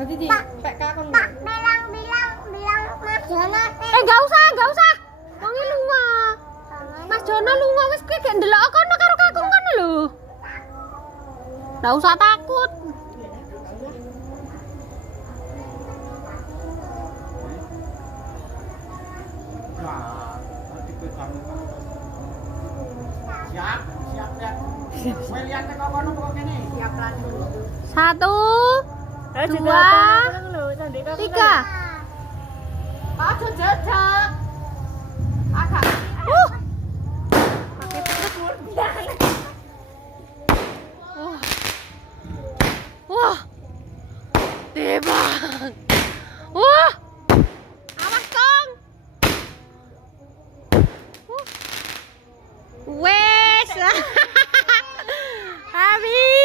Nanti di PK kon. bilang Mas Jono. Enggak usah. Wong iki lunga. Mas Jono lunga wis kowe gek ndelok kono karo kakung kono lho. Nggak usah takut. Siap. Kowe lihat teko kono kok kene. Siap lan. 1, 2, 3. Aja jajak. Agak. Pakai terus. Wah. Tebak. Wah. Awas, Kong. Wes. Habis.